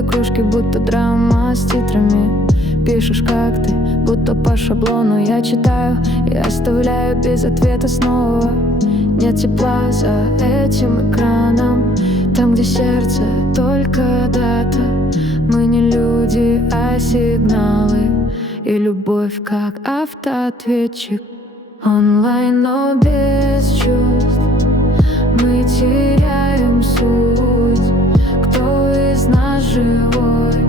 Две кружки, будто драма с титрами. Пишешь, как ты, будто по шаблону. Я читаю и оставляю без ответа снова. Нет тепла за этим экраном, там, где сердце только дата. Мы не люди, а сигналы, и любовь как автоответчик. Онлайн, но без чувств мы теряем суть. Кто из нас живой,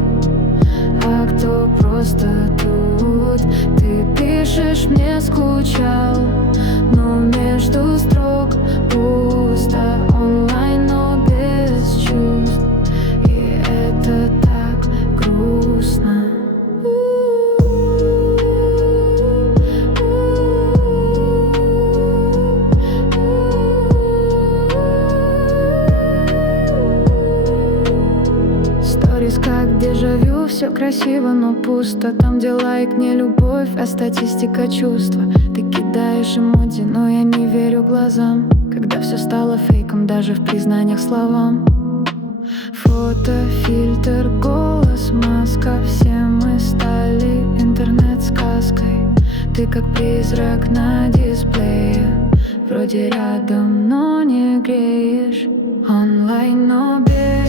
а кто просто тут? Ты пишешь, мне скучал, но между строк пусто. Онлайн, но без чувств, и это так грустно. Сторис как дежавю, все красиво, но пусто. Там, где лайк не любовь, а статистика чувства. Ты кидаешь эмодзи, но я не верю глазам, когда все стало фейком, даже в признаниях словам. Фото, фильтр, голос, маска, все мы стали интернет-сказкой. Ты как призрак на дисплее, вроде рядом, но не греешь. Онлайн, но без